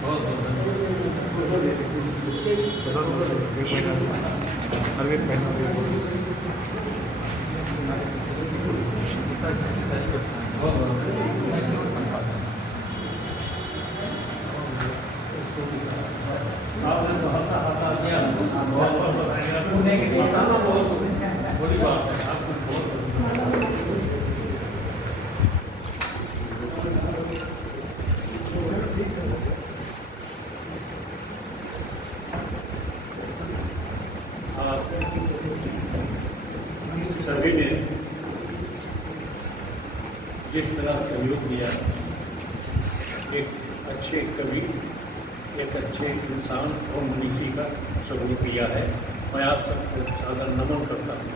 बहुत बहुत आपने तो हंसा हंसा दिया, बहुत बहुत बड़ी बात है। आपको बहुत सभी ने जिस तरह सहयोग दिया, एक अच्छे कवि, एक अच्छे इंसान और मनीषी का सबूत दिया है। मैं आप सबको सादर नमन करता हूँ।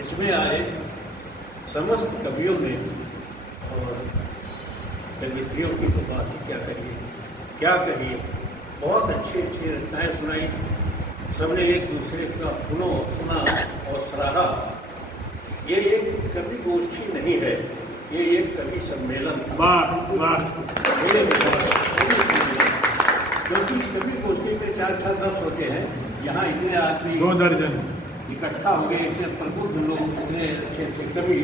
इसमें आए समस्त कवियों ने और कवित्रियों की तो बात ही क्या कहिए, बहुत अच्छी अच्छी रचनाएँ सुनाई। सबने एक दूसरे का सुना और सराहा। ये एक कवि गोष्ठी नहीं है, ये एक कवि सम्मेलन था। क्योंकि कवि गोष्ठी में 4-6-10 होते हैं, यहाँ इतने आदमी 2 दर्जन इकट्ठा हो गए, इतने प्रबुद्ध लोग, इतने अच्छे अच्छे कवि,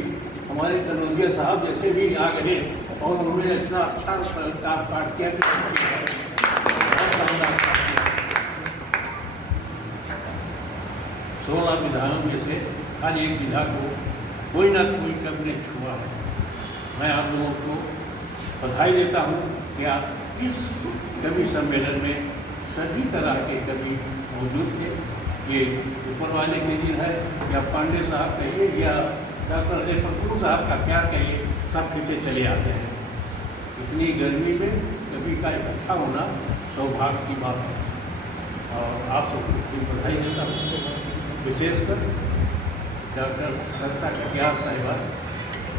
हमारे कनौजिया साहब जैसे भी आ गए और उन्होंने इतना अच्छा पाठ किया कि 16 विधाओं में से हर एक विधा को कोई ना कोई कवि ने छुआ है। मैं आप लोगों को बधाई देता हूँ कि आप इस कवि सम्मेलन में सभी तरह के कवि मौजूद थे। ये ऊपर वाले के दिन है या पांडे साहब कहिए या डॉक्टर प्रफुल्ल साहब का प्यार कहिए, सब खींचे चले आते हैं। इतनी गर्मी में कवि का इकट्ठा होना सौभाग्य की बात है और आप सबको बधाई देता हूँ। विशेषकर डॉक्टर सरिता कटियार साहिबा,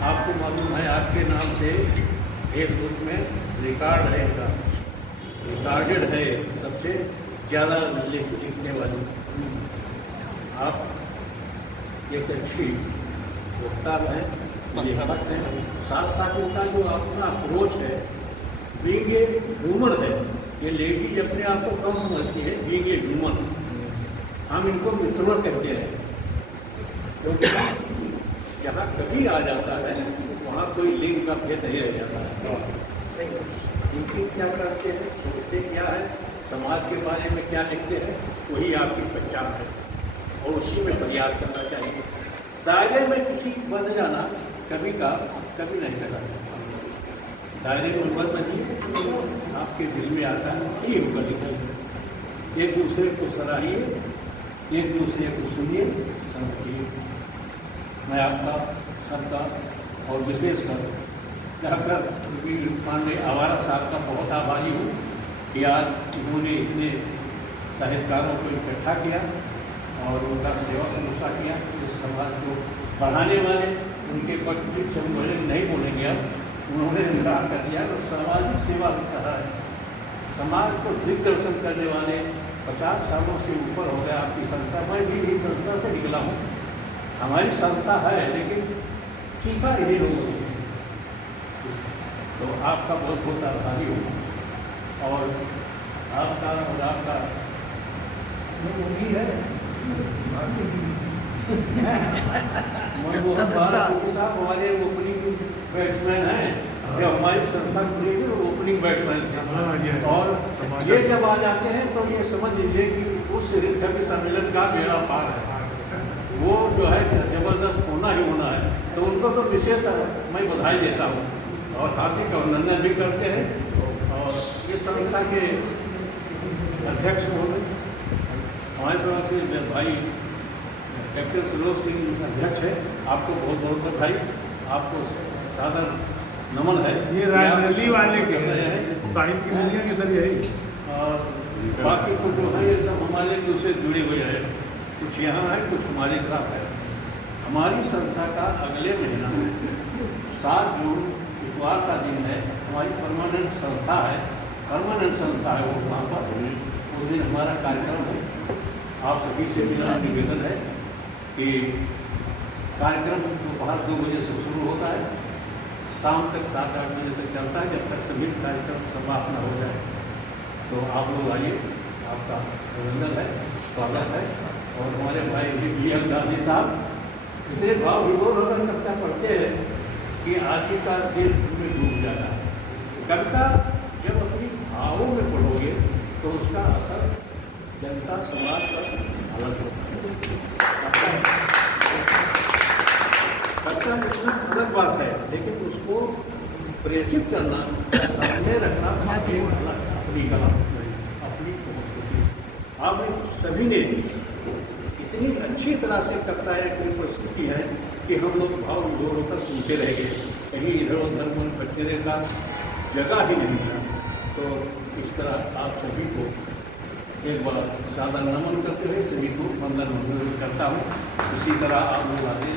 आपको मालूम है आपके नाम से फेसबुक में रिकॉर्ड है, रिकॉर्डेड है सबसे ज़्यादा लिखने वाली। आप एक अच्छी वक्ता हैं, लेखक हैं, साथ साथ उनका जो अपना अप्रोच है, बीइंग ए ह्यूमन है। ये लेडीज अपने आप को कम समझती है, बीइंग ए ह्यूमन। हम इनको मित्रवर कहते हैं, क्योंकि जहाँ कभी आ जाता है वहाँ कोई लिंग का भेद नहीं रह जाता है। इनकी क्या करते हैं, सोचते क्या है, समाज के बारे में क्या लिखते हैं, वही आपकी पहचान है और उसी में प्रयास करना चाहिए। दायरे में किसी बंध जाना कभी नहीं करना। दायरे में मत बनिए, आपके दिल में आता है ये होकर लिखिए। एक दूसरे को सराहिए, एक दूसरे को सुनिए, समझिए। मैं आपका सबका और विशेषकर डॉक्टर पांडे आवारा साहब का बहुत आभारी हूँ कि आज उन्होंने इतने साहित्यकारों को इकट्ठा किया और उनका सेवा समुचा किया। इस समाज को बढ़ाने वाले उनके पक्ष संबोधन नहीं बोलेंगे, अब उन्होंने इनकार कर दिया और सामाजिक सेवा कर रहा है। समाज को दिग्दर्शन करने वाले 50 सालों से ऊपर हो गया आपकी संस्था। मैं भी इस संस्था से निकला हूँ, हमारी संस्था है, लेकिन सीखा इन्हीं लोगों से। तो आपका बहुत बहुत आभारी हूँ और आपका भी है मनमोहन साहब हमारे ओपनिंग बैट्समैन हैं। जब हमारी संस्था खुली थी वो ओपनिंग बैट्समैन थे और ये जब आ जाते हैं तो ये समझ लीजिए कि उस कवि सम्मेलन का बेड़ा पार है। वो जो है जबरदस्त होना ही होना है, तो उनको तो विशेष मैं बधाई देता हूँ और हार्दिक अभिनंदन भी करते हैं। और इस संस्था के अध्यक्ष महोदय हमारे समझ से भाई कैप्टन सुलोक सिंह अध्यक्ष है, आपको बहुत बहुत बधाई, आपको सादर नमन है। ये रायबरेली वाले के हैं, साहित्य की दुनिया के सर यही। और बाकी तो जो है ये सब हमारे दिल से जुड़े हुए हैं, कुछ यहाँ है, कुछ हमारे खिलाफ है। हमारी संस्था का अगले महीना 7 जून इतवार का दिन है, हमारी परमानेंट संस्था है, वो वहाँ पर उस दिन हमारा कार्यक्रम है। आप सभी से मेरा निवेदन है कि कार्यक्रम दोपहर 2 बजे से शुरू होता है शाम तक 7-8 बजे तक चलता है, जब तक सभी कार्यक्रम समाप्त न हो जाए। तो आप लोग आइए, आपका अभिनंदन है, स्वागत है। और हमारे भाई जी.एल. गांधी साहब इतने भाव विभोर होकर कविता पढ़ते हैं कि आदमी का दिल में डूब जाता है। कविता जब अपनी भावों में पढ़ोगे तो उसका असर जनता समाज पर अलग होता है। कविता लिखना अलग बात है, लेकिन उसको प्रेषित करना, सामने रखना अपनी कला, अपनी पहुँच होती है। आपने सभी ने इतनी अच्छी तरह से कविताएँ अपनी प्रस्तुत की है कि हम लोग भाव विभोर होकर सुनते रह गए, कहीं इधर उधर मन भटकने का जगह ही नहीं था। तो इस तरह आप सभी को एक बार सादर नमन करते हुए सभी को वंदन करता हूँ। इसी तरह आप लोग आगे